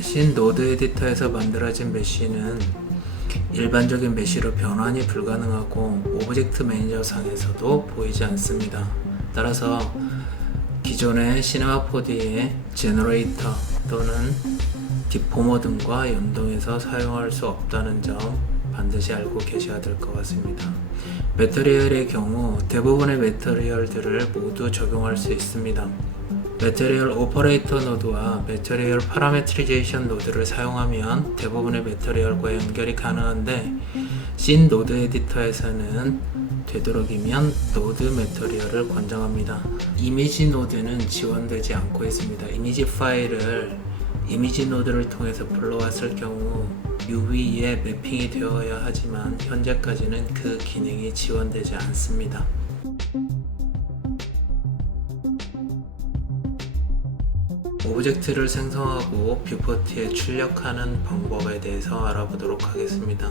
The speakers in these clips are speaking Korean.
신 노드 에디터에서 만들어진 메쉬는 일반적인 메쉬로 변환이 불가능하고 오브젝트 매니저 상에서도 보이지 않습니다. 따라서 기존의 시네마 4D의 제너레이터 또는 디포머 등과 연동해서 사용할 수 없다는 점 반드시 알고 계셔야 될 것 같습니다. 매터리얼의 경우 대부분의 매터리얼들을 모두 적용할 수 있습니다. 매터리얼 오퍼레이터 노드와 매터리얼 파라메트리제이션 노드를 사용하면 대부분의 매터리얼과 연결이 가능한데 씬 노드 에디터에서는 되도록이면 노드 매터리얼을 권장합니다. 이미지 노드는 지원되지 않고 있습니다. 이미지 파일을 이미지 노드를 통해서 불러왔을 경우 UV에 매핑이 되어야 하지만 현재까지는 그 기능이 지원되지 않습니다. 오브젝트를 생성하고 뷰포트에 출력하는 방법에 대해서 알아보도록 하겠습니다.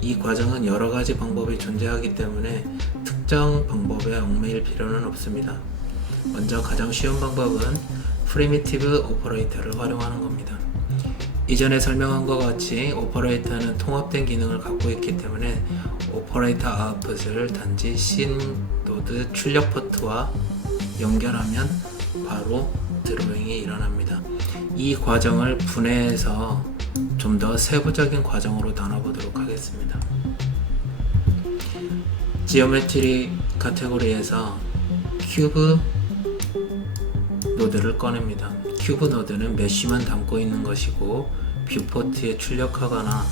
이 과정은 여러 가지 방법이 존재하기 때문에 특정 방법에 얽매일 필요는 없습니다. 먼저 가장 쉬운 방법은 프리미티브 오퍼레이터를 활용하는 겁니다. 이전에 설명한 것 같이 오퍼레이터는 통합된 기능을 갖고 있기 때문에 오퍼레이터 아웃풋을 단지 씬 노드 출력 포트와 연결하면 바로 드로잉이 일어납니다. 이 과정을 분해해서 좀 더 세부적인 과정으로 나눠보도록 하겠습니다. 지오메트리 카테고리에서 큐브 노드를 꺼냅니다. 큐브 노드는 메쉬만 담고 있는 것이고 뷰포트에 출력하거나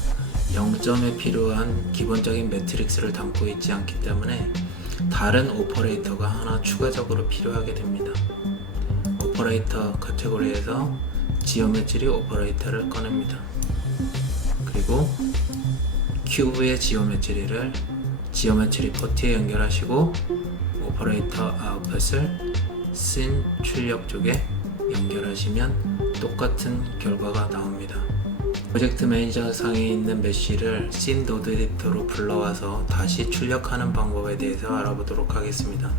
0점에 필요한 기본적인 매트릭스를 담고 있지 않기 때문에 다른 오퍼레이터가 하나 추가적으로 필요하게 됩니다. 오퍼레이터 카테고리에서 지오메트리 오퍼레이터를 꺼냅니다. 그리고 큐브의 지오메트리를 지오메트리 포트에 연결하시고 오퍼레이터 아웃풋을 씬 출력 쪽에 연결하시면 똑같은 결과가 나옵니다. 프로젝트 매니저 상에 있는 메쉬를 씬 노드 에디터로 불러와서 다시 출력하는 방법에 대해서 알아보도록 하겠습니다.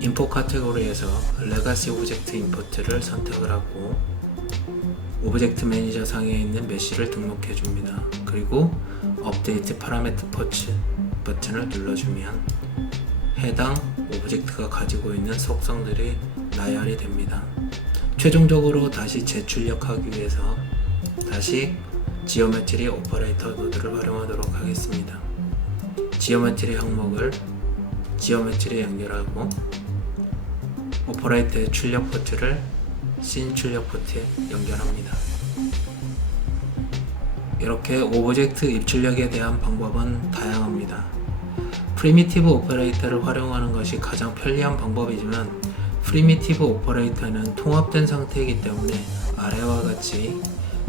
인포 카테고리에서 레가시 오브젝트 임포트를 선택을 하고 오브젝트 매니저 상에 있는 메쉬를 등록해 줍니다. 그리고 업데이트 파라메터 포츠 버튼을 눌러주면 해당 오브젝트가 가지고 있는 속성들이 나열이 됩니다. 최종적으로 다시 재출력하기 위해서 다시 지오메트리 오퍼레이터 노드를 활용하도록 하겠습니다. 지오메트리 항목을 지오메트리에 연결하고 오퍼레이터의 출력 포트를 씬 출력 포트에 연결합니다. 이렇게 오브젝트 입출력에 대한 방법은 다양합니다. 프리미티브 오퍼레이터를 활용하는 것이 가장 편리한 방법이지만 프리미티브 오퍼레이터는 통합된 상태이기 때문에 아래와 같이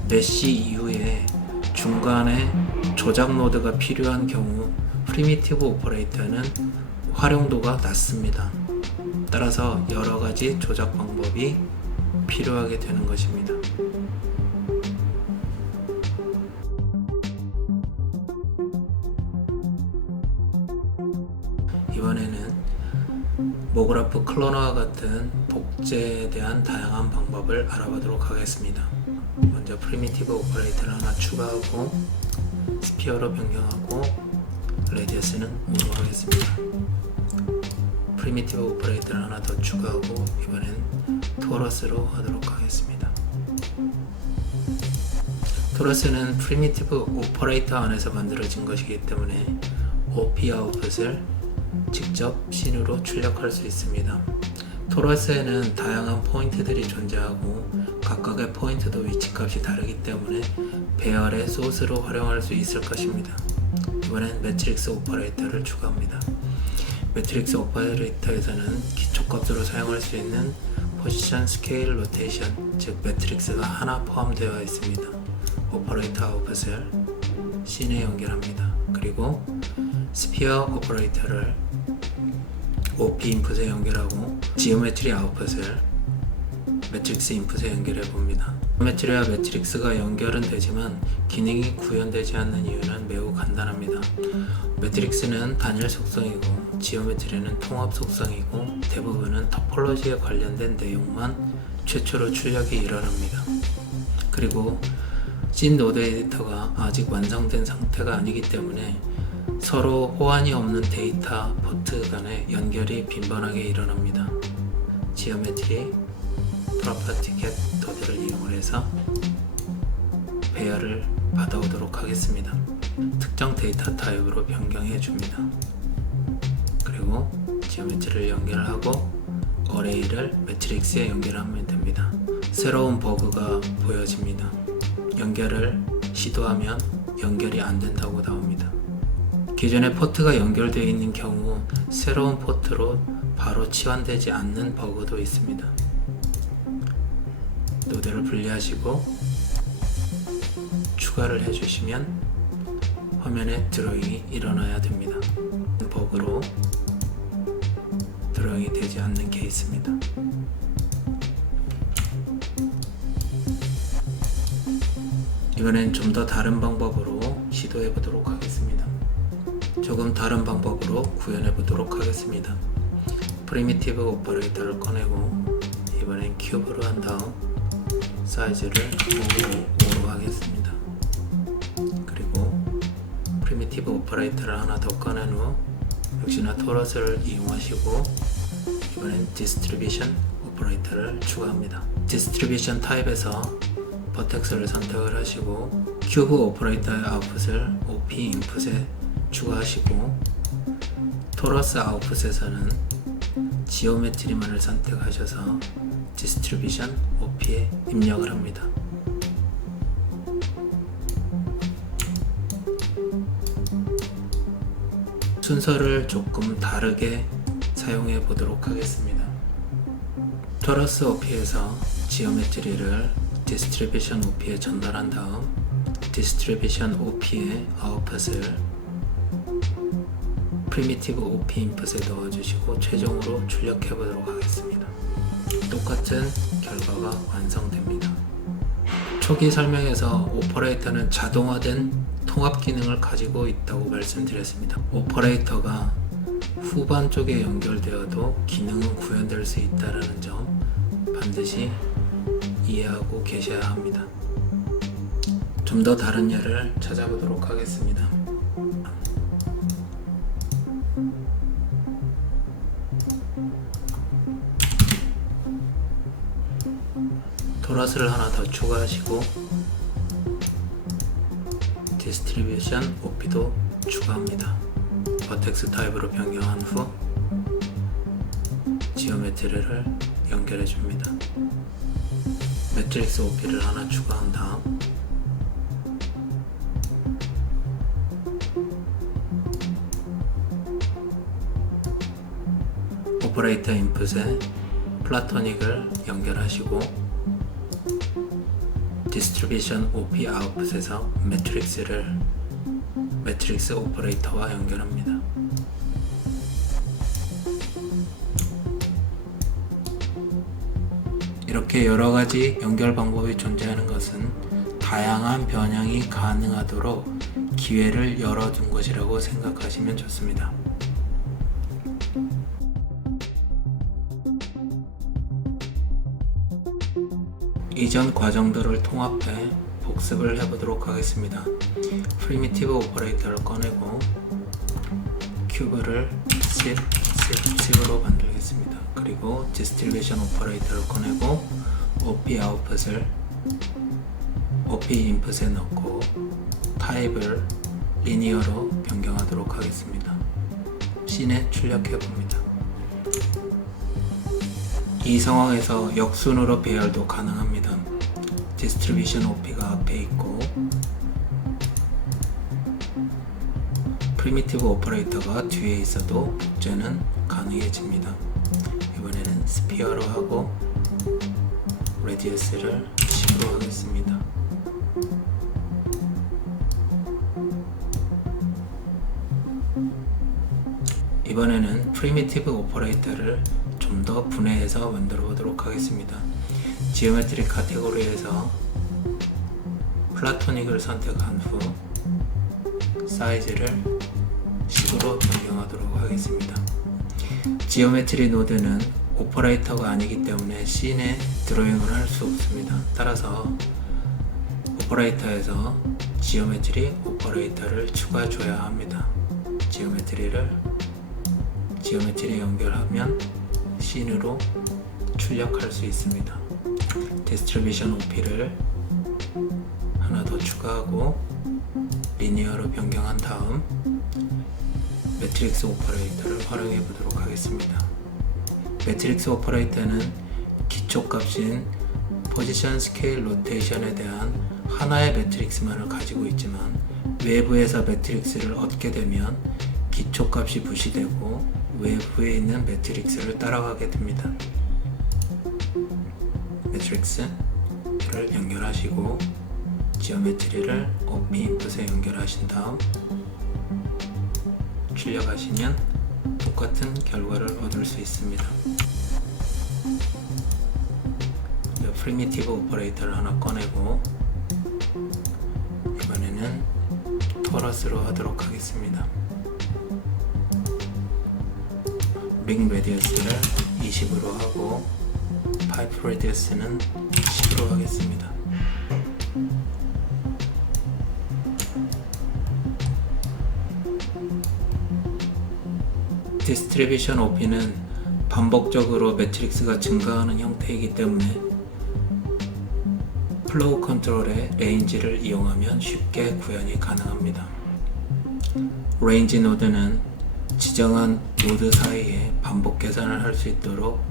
메쉬 이후에 중간에 조작 노드가 필요한 경우 프리미티브 오퍼레이터는 활용도가 낮습니다. 따라서 여러가지 조작 방법이 필요하게 되는 것입니다. 이번에는 모그라프 클로너와 같은 복제에 대한 다양한 방법을 알아보도록 하겠습니다. 먼저 프리미티브 오퍼레이터를 하나 추가하고 스피어로 변경하고 레디어스는 5로 하겠습니다. 프리미티브 오퍼레이터를 하나 더 추가하고 이번엔 토러스로 하도록 하겠습니다. 토러스는 프리미티브 오퍼레이터 안에서 만들어진 것이기 때문에 OP 아웃풋을 직접 씬으로 출력할 수 있습니다. 토러스에는 다양한 포인트들이 존재하고 각각의 포인트도 위치값이 다르기 때문에 배열의 소스로 활용할 수 있을 것입니다. 이번엔 매트릭스 오퍼레이터를 추가합니다. 매트릭스 오퍼레이터에서는 기초값으로 사용할 수 있는 포지션, 스케일, 로테이션, 즉 매트릭스가 하나 포함되어 있습니다. 오퍼레이터 아웃풋을 씬에 연결합니다. 그리고 스피어 오퍼레이터를 OP 인풋에 연결하고 지오메트리 아웃풋을 매트릭스 인풋에 연결해 봅니다. 지오메트리와 매트릭스가 연결은 되지만 기능이 구현되지 않는 이유는 매우 간단합니다. 매트릭스는 단일 속성이고 지오메트리는 통합 속성이고 대부분은 토폴로지에 관련된 내용만 최초로 출력이 일어납니다. 그리고 씬 노드 에디터가 아직 완성된 상태가 아니기 때문에 서로 호환이 없는 데이터 포트 간의 연결이 빈번하게 일어납니다. 지오메트리 프로퍼티 겟 노드를 이용해서 배열을 받아오도록 하겠습니다. 특정 데이터 타입으로 변경해 줍니다. 그리고 지오메트리를 연결하고 어레이를 매트릭스에 연결하면 됩니다. 새로운 버그가 보여집니다. 연결을 시도하면 연결이 안 된다고 나옵니다. 기존의 포트가 연결되어 있는 경우 새로운 포트로 바로 치환되지 않는 버그도 있습니다. 노드를 분리하시고 추가를 해주시면 화면에 드로잉이 일어나야 됩니다. 버그로 드로잉이 되지 않는 케이스입니다. 이번엔 좀 더 다른 방법으로 시도해 보도록 하겠습니다. 조금 다른 방법으로 구현해 보도록 하겠습니다. 프리미티브 오퍼레이터를 꺼내고 이번엔 큐브로 한 다음 사이즈를 5로 하겠습니다. 그리고 프리미티브 오퍼레이터를 하나 더 꺼낸 후 역시나 토러스를 이용하시고 이번엔 디스트리뷰션 오퍼레이터를 추가합니다. 디스트리뷰션 타입에서 버텍스를 선택을 하시고 큐브 오퍼레이터의 아웃풋을 OP 인풋에 추가하시고 토러스 아웃풋에서는 지오메트리만을 선택하셔서 디스트리뷰션 OP에 입력을 합니다. 순서를 조금 다르게 사용해 보도록 하겠습니다. 토러스 OP에서 지오메트리를 디스트리뷰션 OP에 전달한 다음 디스트리뷰션 OP의 아웃풋을 프리미티브 OP 인풋에 넣어주시고 최종으로 출력해 보도록 하겠습니다. 똑같은 결과가 완성됩니다. 초기 설명에서 오퍼레이터는 자동화된 통합 기능을 가지고 있다고 말씀드렸습니다. 오퍼레이터가 후반 쪽에 연결되어도 기능은 구현될 수 있다는 점 반드시 이해하고 계셔야 합니다. 좀 더 다른 예를 찾아보도록 하겠습니다. 토러스를 하나 더 추가하시고 디스트리뷰션 OP도 추가합니다. 버텍스 타입으로 변경한 후 지오메트리를 연결해 줍니다. 매트릭스 OP를 하나 추가한 다음 오퍼레이터 인풋에 플라토닉을 연결하시고 디스트리뷰션 OP 아웃풋에서 매트릭스 오퍼레이터와 연결합니다. 이렇게 여러가지 연결 방법이 존재하는 것은 다양한 변형이 가능하도록 기회를 열어둔 것이라고 생각하시면 좋습니다. 이전 과정들을 통합해 복습을 해보도록 하겠습니다. 프리미티브 오퍼레이터를 꺼내고 큐브를 10으로 만들겠습니다. 그리고 디스트리뷰션 오퍼레이터를 꺼내고 OP 아웃풋을 OP 인풋에 넣고 타입을 리니어로 변경하도록 하겠습니다. 씬에 출력해 봅니다. 이 상황에서 역순으로 배열도 가능합니다. 디스트리뷰션 OP가 앞에 있고 프리미티브 오퍼레이터가 뒤에 있어도 복제는 가능해집니다. 이번에는 스피어로 하고 레디어스를 10으로 하겠습니다. 이번에는 프리미티브 오퍼레이터를 좀 더 분해해서 만들어 보도록 하겠습니다. 지오메트리 카테고리에서 플라토닉을 선택한 후 사이즈를 10으로 변경하도록 하겠습니다. 지오메트리 노드는 오퍼레이터가 아니기 때문에 씬에 드로잉을 할 수 없습니다. 따라서 오퍼레이터에서 지오메트리 오퍼레이터를 추가줘야 합니다. 지오메트리 연결하면 씬으로 출력할 수 있습니다. 디스트리뷰션 OP를 하나 더 추가하고 리니어로 변경한 다음 매트릭스 오퍼레이터를 활용해 보도록 하겠습니다. 매트릭스 오퍼레이터는 기초값인 포지션, 스케일, 로테이션에 대한 하나의 매트릭스만을 가지고 있지만 외부에서 매트릭스를 얻게 되면 기초값이 무시되고 외부에 있는 매트릭스를 따라가게 됩니다. 매트릭스를 연결하시고 지오메트리를 OP 인풋에 연결하신 다음 출력하시면 똑같은 결과를 얻을 수 있습니다. 프리미티브 오퍼레이터를 하나 꺼내고 이번에는 토러스로 하도록 하겠습니다. 링 레디어스를 20으로 하고 파이프 레디어스는 10으로 하겠습니다. 디스트리뷰션 OP는 반복적으로 매트릭스가 증가하는 형태이기 때문에 플로우 컨트롤의 레인지를 이용하면 쉽게 구현이 가능합니다. 레인지 노드는 지정한 노드 사이에 반복 계산을 할 수 있도록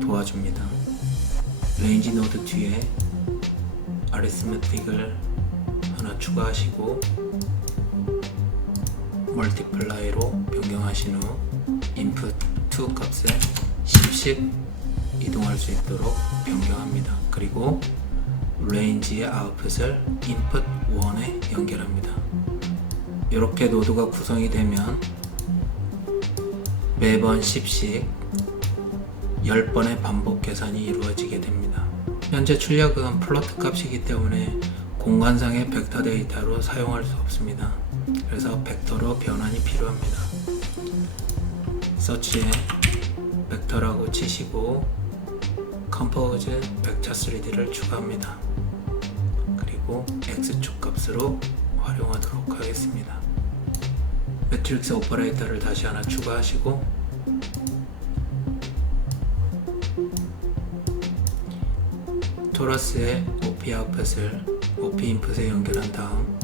도와줍니다. 레인지 노드 뒤에 아리스메틱을 하나 추가하시고 멀티플라이로 변경하신 후 input 2 값에 10씩 이동할 수 있도록 변경합니다. 그리고 레인지의 아웃풋을 input 1에 연결합니다. 이렇게 노드가 구성이 되면 매번 10씩 10번의 반복 계산이 이루어지게 됩니다. 현재 출력은 플로트 값이기 때문에 공간상의 벡터 데이터로 사용할 수 없습니다. 그래서 벡터로 변환이 필요합니다. 서치에 벡터라고 치시고 컴포즈 벡터 3D를 추가합니다. 그리고 X축 값으로 활용하도록 하겠습니다. 매트릭스 오퍼레이터를 다시 하나 추가하시고 토러스의 OP 아웃풋을 OP 인풋에 연결한 다음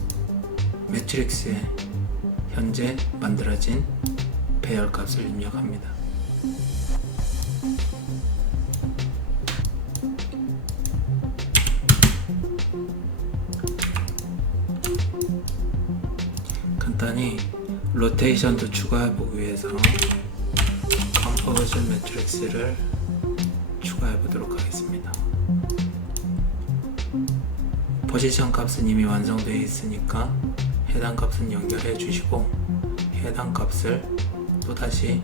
매트릭스에 현재 만들어진 배열 값을 입력합니다. 간단히 로테이션도 추가해보기 위해서 컴포즈 매트릭스를 추가해보도록 하겠습니다. 포지션 값은 이미 완성되어 있으니까 해당 값은 연결해 주시고 해당 값을 또다시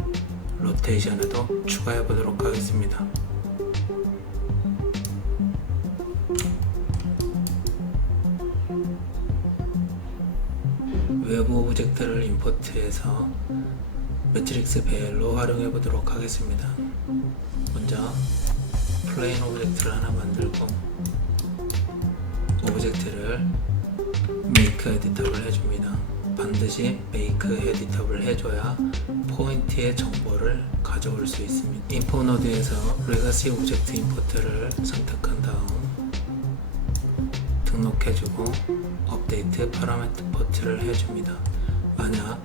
로테이션에도 추가해 보도록 하겠습니다. 외부 오브젝트를 임포트해서 매트릭스 배열로 활용해 보도록 하겠습니다. 먼저 플레인 오브젝트를 하나 만들고 오브젝트를 메이크 에디터블 해줍니다. 반드시 메이크 에디터블 해줘야 포인트의 정보를 가져올 수 있습니다. 인포 노드에서 레가시 오브젝트 임포트를 선택한 다음 등록해주고 업데이트 파라미터 포트를 해줍니다. 만약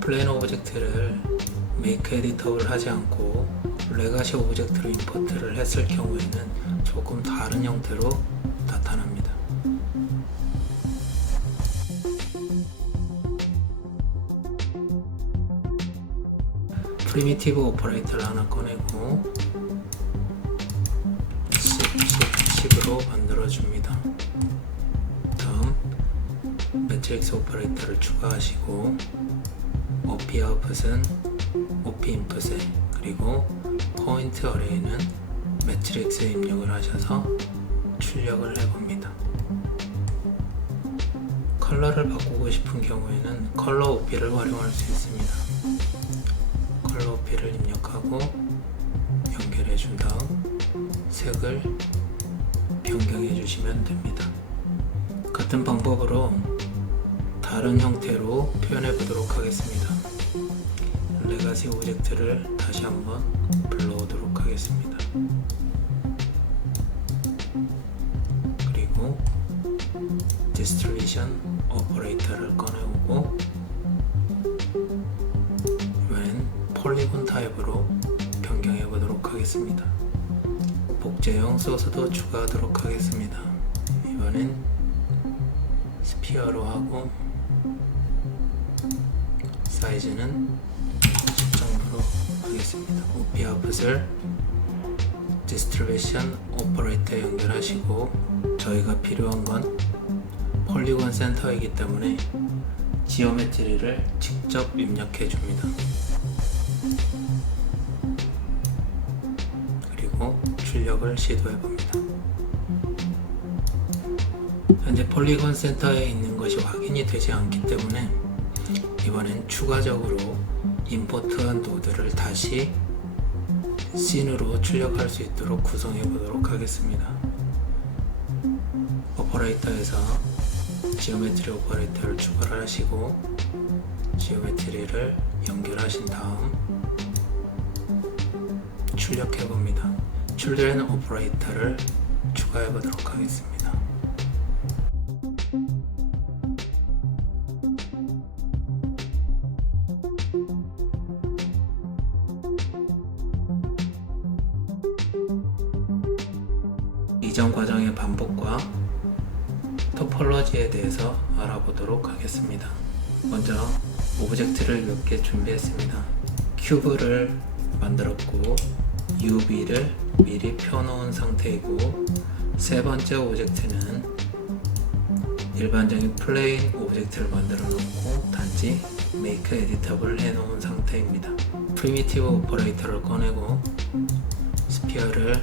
플레인 오브젝트를 메이크 에디터블 하지 않고 레가시 오브젝트로 임포트를 했을 경우에는 조금 다른 형태로 나타납니다. 프리미티브 오퍼레이터를 하나 꺼내고 10으로 만들어줍니다. 다음 매트릭스 오퍼레이터를 추가하시고 OP 아웃풋은 OP 인풋에 그리고 포인트 어레이는 매트릭스에 입력을 하셔서 출력을 해봅니다. 컬러를 바꾸고 싶은 경우에는 컬러 OP를 활용할 수 있습니다. 컬러 OP를 입력하고 연결해 준 다음 색을 변경해 주시면 됩니다. 같은 방법으로 다른 형태로 표현해 보도록 하겠습니다. 레가시 오브젝트를 다시 한번 불러오도록 하겠습니다. 그리고 디스트리뷰션 오퍼레이터를 꺼내오고 이번엔 폴리곤 타입으로 변경해 보도록 하겠습니다. 복제형 소스도 추가하도록 하겠습니다. 이번엔 스피어로 하고 사이즈는 10정도로 하겠습니다. OP 아웃풋을 디스트리뷰션 오퍼레이터에 연결하시고 저희가 필요한 건 폴리곤 센터이기 때문에 지오메트리를 직접 입력해 줍니다. 그리고 출력을 시도해 봅니다. 현재 폴리곤 센터에 있는 것이 확인이 되지 않기 때문에 이번엔 추가적으로 임포트한 노드를 다시 씬으로 출력할 수 있도록 구성해 보도록 하겠습니다. 오퍼레이터에서 지오메트리 오퍼레이터를 추가를 하시고 지오메트리를 연결하신 다음 출력해 봅니다. 출력된 오퍼레이터를 추가해 보도록 하겠습니다. 이전 과정의 반복과 토폴로지에 대해서 알아보도록 하겠습니다. 먼저 오브젝트를 몇 개 준비했습니다. 큐브를 만들었고 UV를 미리 펴놓은 상태이고 세 번째 오브젝트는 일반적인 플레인 오브젝트를 만들어 놓고 단지 메이크 에디터블을 해 놓은 상태입니다. 프리미티브 오퍼레이터를 꺼내고 스피어를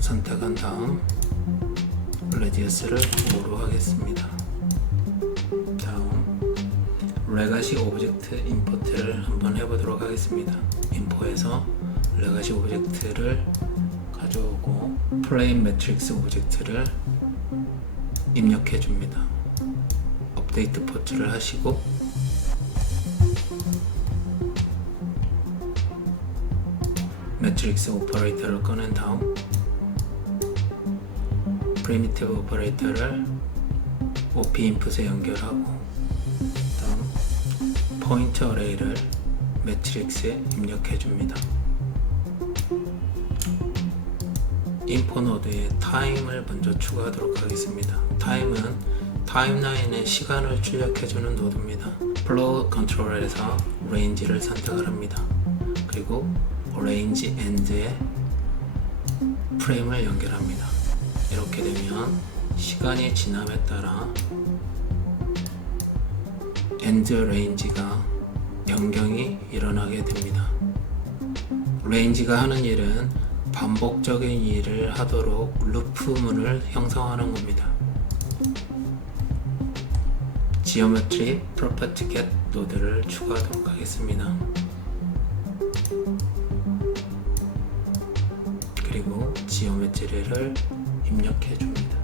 선택한 다음 레디어스를 5로 하겠습니다. 다음 레가시 오브젝트 임포트를 한번 해보도록 하겠습니다. 인포에서 레가시 오브젝트를 가져오고 플레인 매트릭스 오브젝트를 입력해 줍니다. 업데이트 포트를 하시고 매트릭스 오퍼레이터를 꺼낸 다음 프리미티브 오퍼레이터를 OP 인풋에 연결하고 다음 포인트 어레이를 매트릭스에 입력해 줍니다. 인포 노드에 타임을 먼저 추가하도록 하겠습니다. 타임은 타임라인의 시간을 출력해주는 노드입니다. 플로우 컨트롤에서 레인지를 선택을 합니다. 그리고 레인지 엔드에 프레임을 연결합니다. 이렇게 되면 시간이 지남에 따라 엔드 레인지가 변경이 일어나게 됩니다. 레인지가 하는 일은 반복적인 일을 하도록 루프문을 형성하는 겁니다. 지오메트리 프로퍼티 겟 노드를 추가하도록 하겠습니다. 그리고 지오메트리를 입력해 줍니다.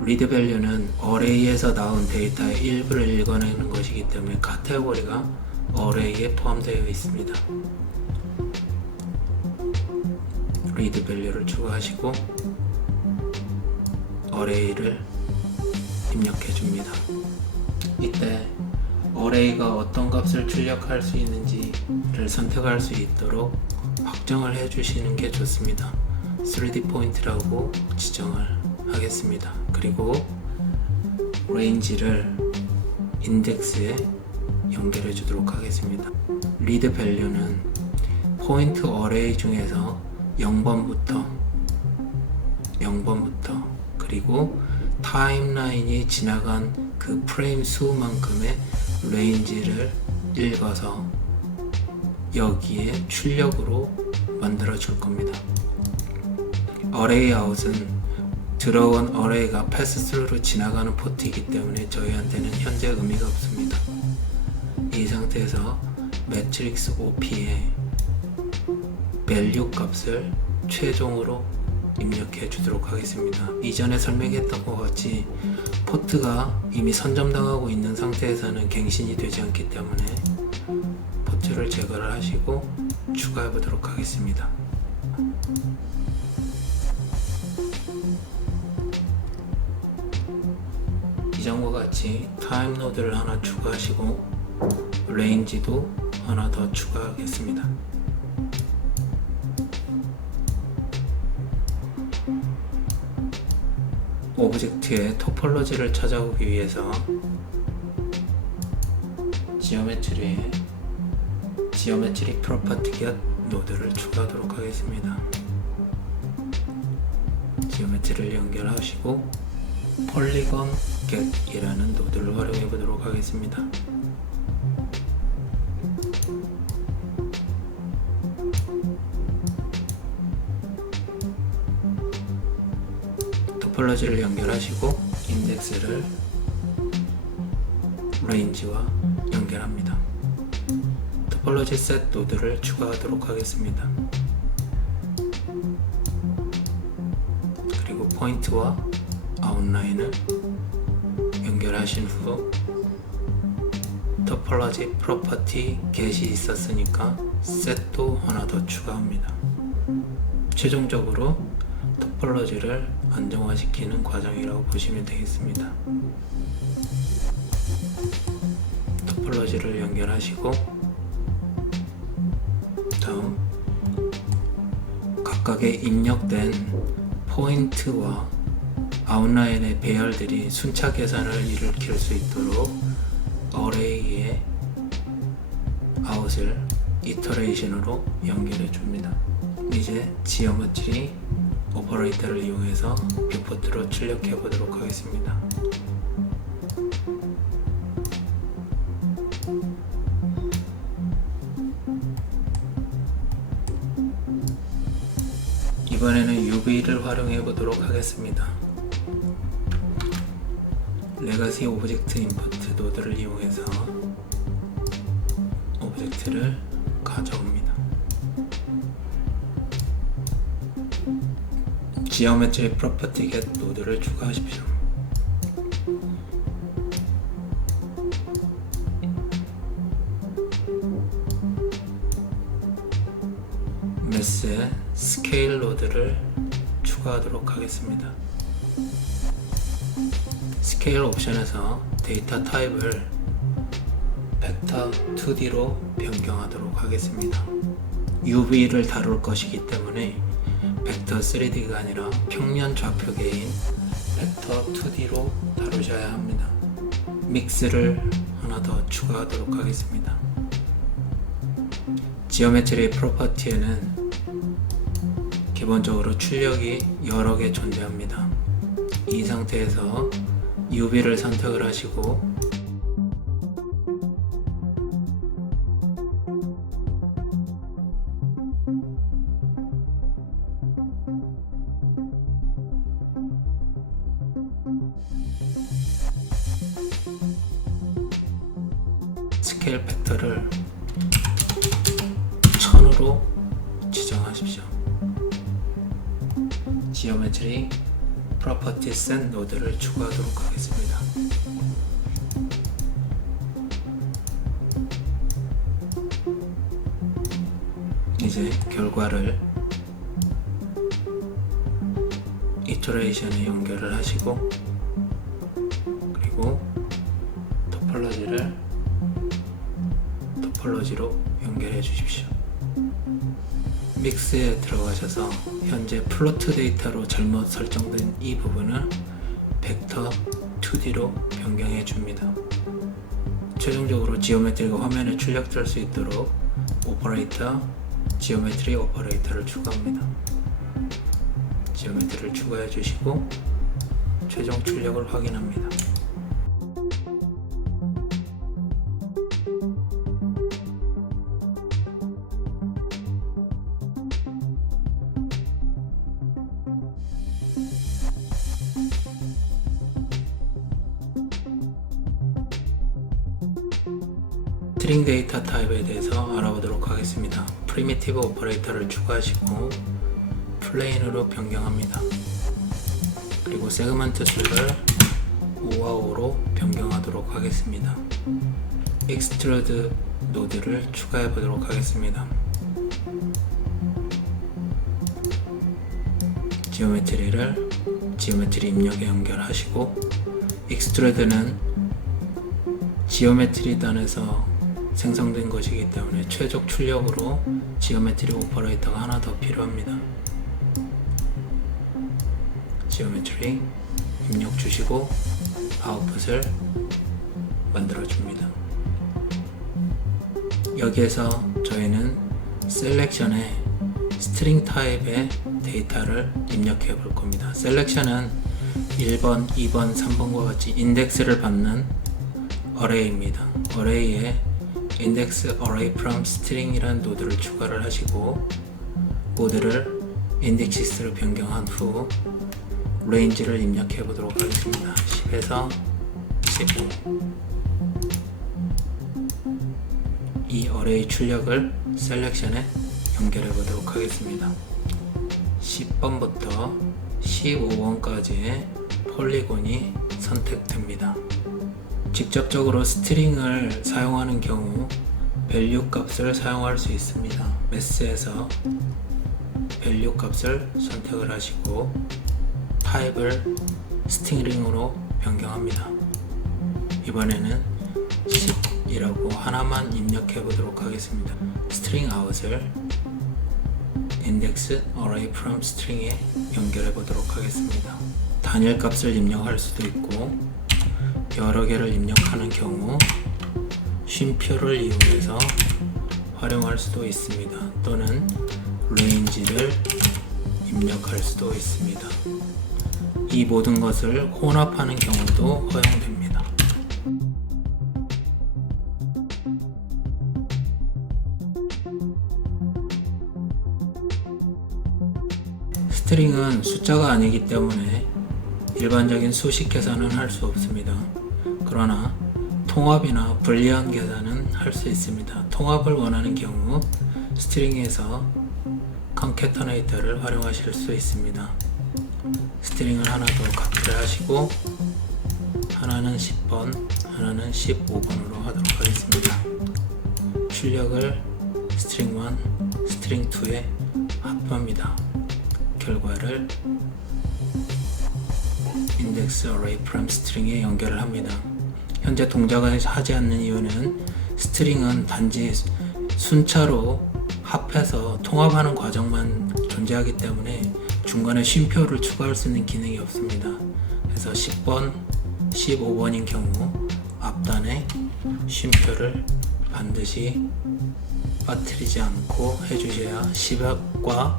리드 밸류는 어레이에서 나온 데이터의 일부를 읽어내는 것이기 때문에 카테고리가 어레이에 포함되어 있습니다. 리드 밸류를 추가하시고 어레이를 입력해 줍니다. 이때 어레이가 어떤 값을 출력할 수 있는지를 선택할 수 있도록 확정을 해 주시는 게 좋습니다. 3D 포인트라고 지정을 하겠습니다. 그리고 레인지를 인덱스에 연결해 주도록 하겠습니다. 리드 밸류는 포인트 어레이 중에서 0번부터 그리고 타임라인이 지나간 그 프레임 수만큼의 레인지를 읽어서 여기에 출력으로 만들어 줄 겁니다. 어레이 아웃은 들어온 어레이가 패스스루로 지나가는 포트이기 때문에 저희한테는 현재 의미가 없습니다. 이 상태에서 매트릭스 OP에 value 값을 최종으로 입력해 주도록 하겠습니다. 이전에 설명했던 것 같이 포트가 이미 선점당하고 있는 상태에서는 갱신이 되지 않기 때문에 포트를 제거를 하시고 추가해 보도록 하겠습니다. 이전과 같이 타임 노드를 하나 추가하시고 레인지도 하나 더 추가하겠습니다. 오브젝트의 토폴로지를 찾아오기 위해서 지오메트리에 지오메트리 프로퍼티 겟 노드를 추가하도록 하겠습니다. 지오메트리를 연결하시고 폴리곤 겟이라는 노드를 활용해 보도록 하겠습니다. 토폴로지를 연결하시고 인덱스를 레인지와 연결합니다. 토폴로지 셋 노드를 추가하도록 하겠습니다. 그리고 포인트와 아웃라인을 연결하신 후 토폴로지 프로퍼티 get이 있었으니까 셋도 하나 더 추가합니다. 최종적으로 토폴로지를 안정화시키는 과정이라고 보시면 되겠습니다. 토폴로지를 연결하시고 다음 각각의 입력된 포인트와 아웃라인의 배열들이 순차 계산을 일으킬 수 있도록 어레이의 아웃을 이터레이션으로 연결해 줍니다. 이제 지오메트리 오퍼레이터를 이용해서 뷰포트로 출력해 보도록 하겠습니다. 이번에는 UV를 활용해 보도록 하겠습니다. 레가시 오브젝트 임포트 노드를 이용해서 오브젝트를 가져옵니다. 지오메트리 프로퍼티 겟 노드를 추가하십시오. 매스에 스케일 노드를 추가하도록 하겠습니다. 스케일 옵션에서 데이터 타입을 벡터 2D로 변경하도록 하겠습니다. UV를 다룰 것이기 때문에 벡터 3D가 아니라 평면 좌표계인 벡터 2D로 다루셔야 합니다. 믹스를 하나 더 추가하도록 하겠습니다. 지오메트리 프로퍼티에는 기본적으로 출력이 여러 개 존재합니다. 이 상태에서 UV를 선택을 하시고 스케일 벡터를 1000으로 지정하십시오. 지오메트리 프로퍼티 셋 노드를 추가하도록 하겠습니다. 이제 결과를 이터레이션에 연결을 하시고 그리고 토폴로지로 연결해 주십시오. 믹스에 들어가셔서 현재 플로트 데이터로 잘못 설정된 이 부분을 벡터 2D로 변경해 줍니다. 최종적으로 지오메트리가 화면에 출력될 수 있도록 오퍼레이터, 지오메트리 오퍼레이터를 추가합니다. 지오메트리를 추가해 주시고 최종 출력을 확인합니다. 스트링 데이터 타입에 대해서 알아보도록 하겠습니다. 프리미티브 오퍼레이터를 추가하시고 플레인으로 변경합니다. 그리고 세그먼트 수를 5와 5로 변경하도록 하겠습니다. 익스트루드 노드를 추가해 보도록 하겠습니다. 지오메트리를 지오메트리 입력에 연결하시고, 익스트루드는 지오메트리 단에서 생성된 것이기 때문에 최적 출력으로 지오메트리 오퍼레이터가 하나 더 필요합니다. 지오메트리 입력 주시고 아웃풋을 만들어 줍니다. 여기에서 저희는 셀렉션에 스트링 타입의 데이터를 입력해 볼 겁니다. 셀렉션은 1번, 2번, 3번과 같이 인덱스를 받는 어레이입니다. 어레이에 index array from string 이라는 노드를 추가를 하시고, 모드를 indexes로 변경한 후 레인지를 입력해 보도록 하겠습니다. 10에서 15. 이 어레이 출력을 셀렉션에 연결해 보도록 하겠습니다. 10번부터 15번까지의 폴리곤이 선택됩니다. 직접적으로 스트링을 사용하는 경우 value 값을 사용할 수 있습니다. 매스에서 value 값을 선택을 하시고 타입을 스트링으로 변경합니다. 이번에는 10이라고 하나만 입력해 보도록 하겠습니다. 스트링 아웃을 index array from string에 연결해 보도록 하겠습니다. 단일 값을 입력할 수도 있고 여러 개를 입력하는 경우 쉼표를 이용해서 활용할 수도 있습니다. 또는 레인지를 입력할 수도 있습니다. 이 모든 것을 혼합하는 경우도 허용됩니다. 스트링은 숫자가 아니기 때문에 일반적인 수식 계산은 할 수 없습니다. 그러나 통합이나 불리한 계산은 할 수 있습니다. 통합을 원하는 경우 스트링에서 컨캐터네이터를 활용하실 수 있습니다. 스트링을 하나 더 카피를 하시고 하나는 10번, 하나는 15번으로 하도록 하겠습니다. 출력을 스트링 1, 스트링 2에 합합니다. 결과를 index array from string에 연결을 합니다. 현재 동작을 하지 않는 이유는 스트링은 단지 순차로 합해서 통합하는 과정만 존재하기 때문에 중간에 쉼표를 추가할 수 있는 기능이 없습니다. 그래서 10번, 15번인 경우 앞단에 쉼표를 반드시 빠뜨리지 않고 해주셔야 10과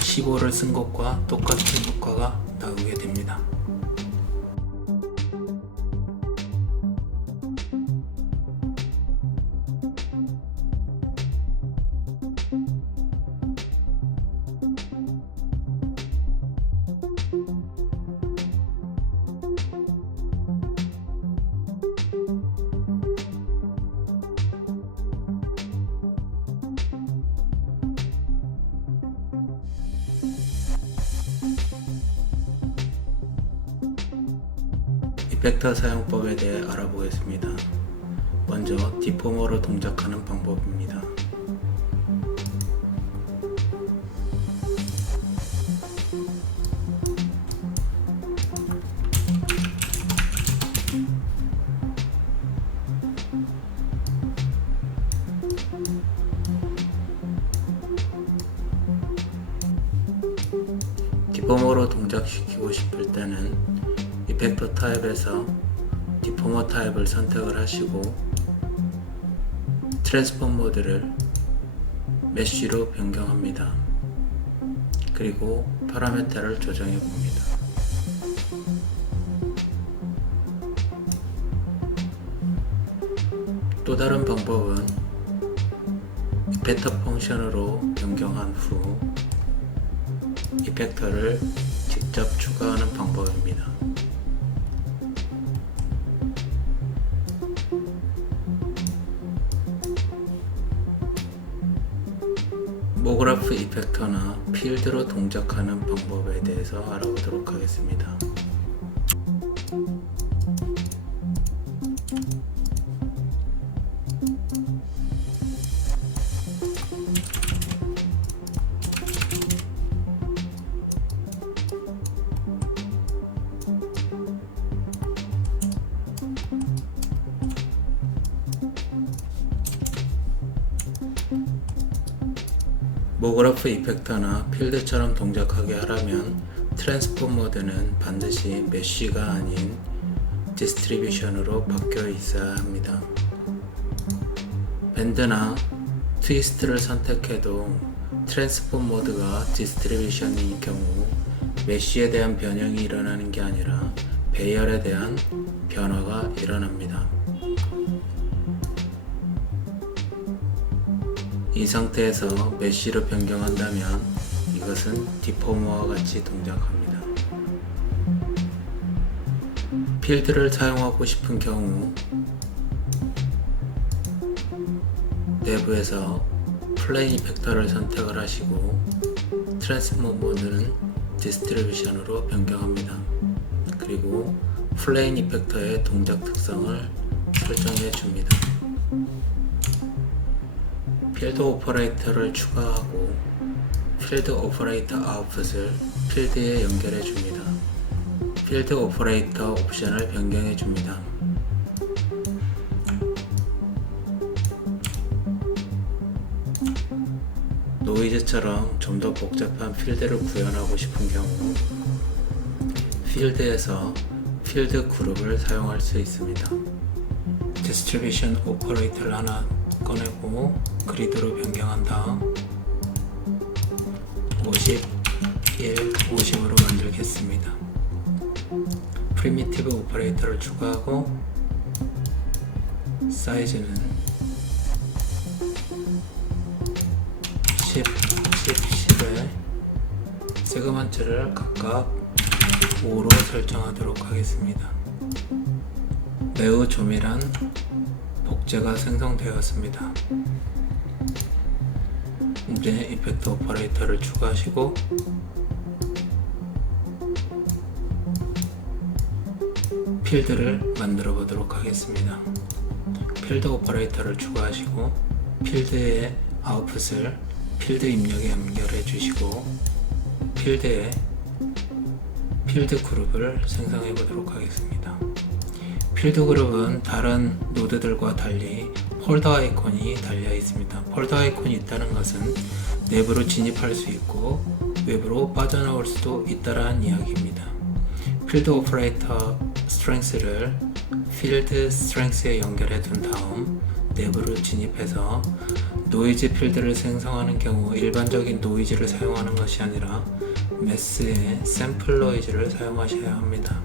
15를 쓴 것과 똑같은 효과가 나오게 됩니다. 이펙터 사용법에 대해 알아보겠습니다. 먼저 디포머로 동작하는 방법입니다. 디포머로 동작시키고 싶을 때는 이펙터 타입에서 디포머 타입을 선택을 하시고 트랜스폼 모드를 메쉬로 변경합니다. 그리고 파라메터를 조정해 봅니다. 또 다른 방법은 이펙터 펑션으로 변경한 후 이펙터를 직접 추가하는 방법입니다. 모그라프 이펙터나 필드로 동작하는 방법에 대해서 알아보도록 하겠습니다. 모그라프 이펙터나 필드처럼 동작하게 하려면 트랜스폼 모드는 반드시 메쉬가 아닌 디스트리뷰션으로 바뀌어 있어야 합니다. 밴드나 트위스트를 선택해도 트랜스폼 모드가 디스트리뷰션인 경우 메쉬에 대한 변형이 일어나는 게 아니라 배열에 대한 변화가 일어납니다. 이 상태에서 메쉬로 변경한다면 이것은 디포머와 같이 동작합니다. 필드를 사용하고 싶은 경우 내부에서 플레인 이펙터를 선택을 하시고 트랜스폼 모드는 디스트리뷰션으로 변경합니다. 그리고 플레인 이펙터의 동작 특성을 설정해 줍니다. 필드 오퍼레이터를 추가하고 필드 오퍼레이터 아웃풋을 필드에 연결해 줍니다. 필드 오퍼레이터 옵션을 변경해 줍니다. 노이즈처럼 좀 더 복잡한 필드를 구현하고 싶은 경우 필드에서 필드 그룹을 사용할 수 있습니다. 디스트리뷰션 오퍼레이터를 하나 꺼내고 그리드로 변경한 다음 51, 50으로 만들겠습니다. 프리미티브 오퍼레이터를 추가하고 사이즈는 10, 10에 세그먼트를 각각 5로 설정하도록 하겠습니다. 매우 조밀한 복제가 생성되었습니다. 이제 이펙트 오퍼레이터를 추가하시고 필드를 만들어 보도록 하겠습니다. 필드 오퍼레이터를 추가하시고 필드의 아웃풋을 필드 입력에 연결해 주시고 필드에 필드 그룹을 생성해 보도록 하겠습니다. 필드 그룹은 다른 노드들과 달리 폴더 아이콘이 달려 있습니다. 폴더 아이콘이 있다는 것은 내부로 진입할 수 있고 외부로 빠져나올 수도 있다는 이야기입니다. 필드 오퍼레이터 스트렝스를 필드 스트렝스에 연결해 둔 다음 내부로 진입해서 노이즈 필드를 생성하는 경우 일반적인 노이즈를 사용하는 것이 아니라 매스의 샘플 노이즈를 사용하셔야 합니다.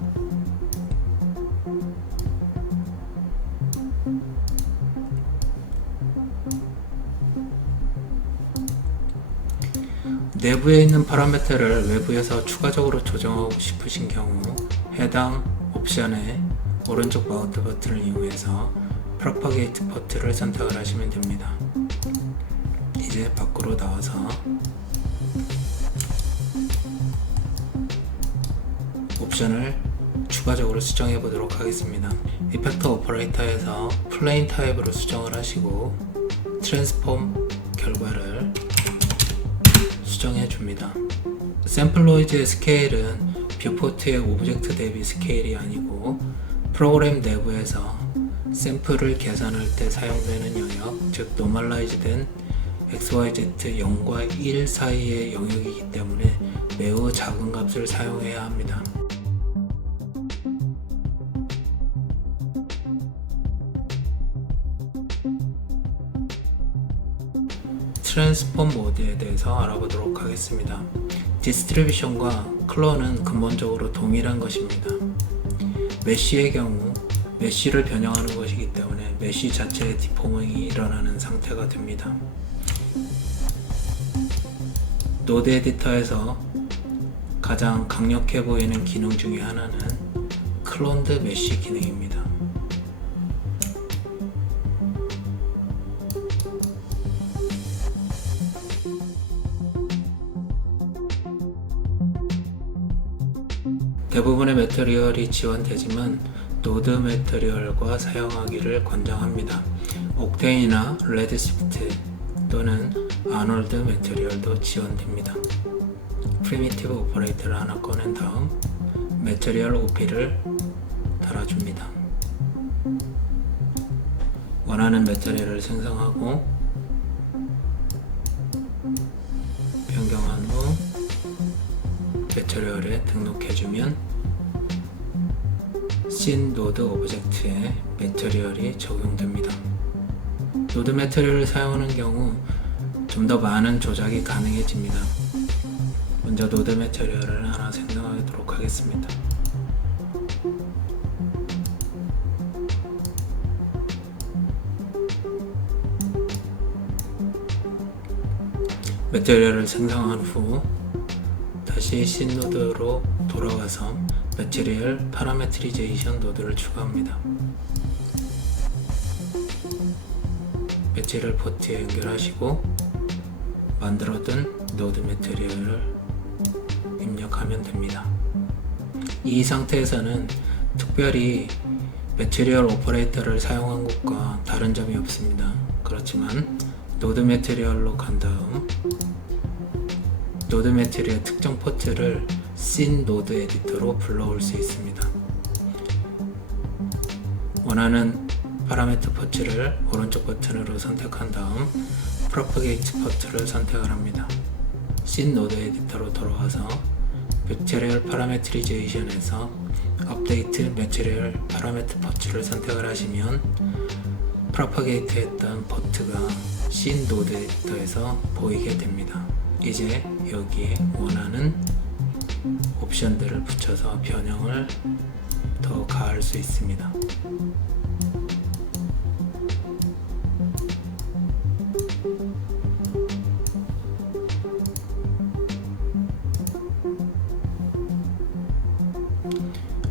내부에 있는 파라미터를 외부에서 추가적으로 조정하고 싶으신 경우 해당 옵션의 오른쪽 마우스 버튼을 이용해서 프로파게이트 버튼을 선택을 하시면 됩니다. 이제 밖으로 나와서 옵션을 추가적으로 수정해 보도록 하겠습니다. 이펙터 오퍼레이터에서 플레인 타입으로 수정을 하시고 트랜스폼 결과를 수정해 줍니다. 샘플 노이즈의 스케일은 뷰포트의 오브젝트 대비 스케일이 아니고 프로그램 내부에서 샘플을 계산할 때 사용되는 영역, 즉 노멀라이즈된 XYZ 0과 1 사이의 영역이기 때문에 매우 작은 값을 사용해야 합니다. 트랜스폼 모드에 대해서 알아보도록 하겠습니다. 디스트리뷰션과 클론은 근본적으로 동일한 것입니다. 메쉬의 경우 메쉬를 변형하는 것이기 때문에 메쉬 자체의 디포밍이 일어나는 상태가 됩니다. 노드 에디터에서 가장 강력해 보이는 기능 중에 하나는 클론드 메쉬 기능입니다. 대부분의 매트리얼이 지원되지만 노드 매트리얼과 사용하기를 권장합니다. 옥테인이나 레드시프트 또는 아놀드 매트리얼도 지원됩니다. 프리미티브 오퍼레이터를 하나 꺼낸 다음 매트리얼 OP를 달아줍니다. 원하는 매트리얼을 생성하고 변경한 후 매트리얼에 등록해주면 씬 노드 오브젝트에 매트리얼이 적용됩니다. 노드 매트리얼을 사용하는 경우 좀 더 많은 조작이 가능해집니다. 먼저 노드 매트리얼을 하나 생성하도록 하겠습니다. 매트리얼을 생성한 후 다시 씬 노드로 돌아와서 매트리얼 파라메트리제이션 노드를 추가합니다. 매트리얼 포트에 연결하시고 만들어둔 노드 매트리얼을 입력하면 됩니다. 이 상태에서는 특별히 매트리얼 오퍼레이터를 사용한 것과 다른 점이 없습니다. 그렇지만 노드 매트리얼로 간 다음 노드 매트리얼 특정 포트를 씬 노드 에디터로 불러올 수 있습니다. 원하는 파라미터 포트를 오른쪽 버튼으로 선택한 다음 프로퍼게이트 포트를 선택을 합니다. 씬 노드 에디터로 돌아와서 매트리얼 파라메트리제이션에서 업데이트 매트리얼 파라미터 포트를 선택을 하시면 프로퍼게이트 했던 포트가 씬 노드 에디터에서 보이게 됩니다. 이제 여기에 원하는 옵션들을 붙여서 변형을 더 가할 수 있습니다.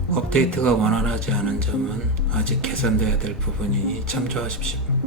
업데이트가 원활하지 않은 점은 아직 개선되어야 될 부분이니 참조하십시오.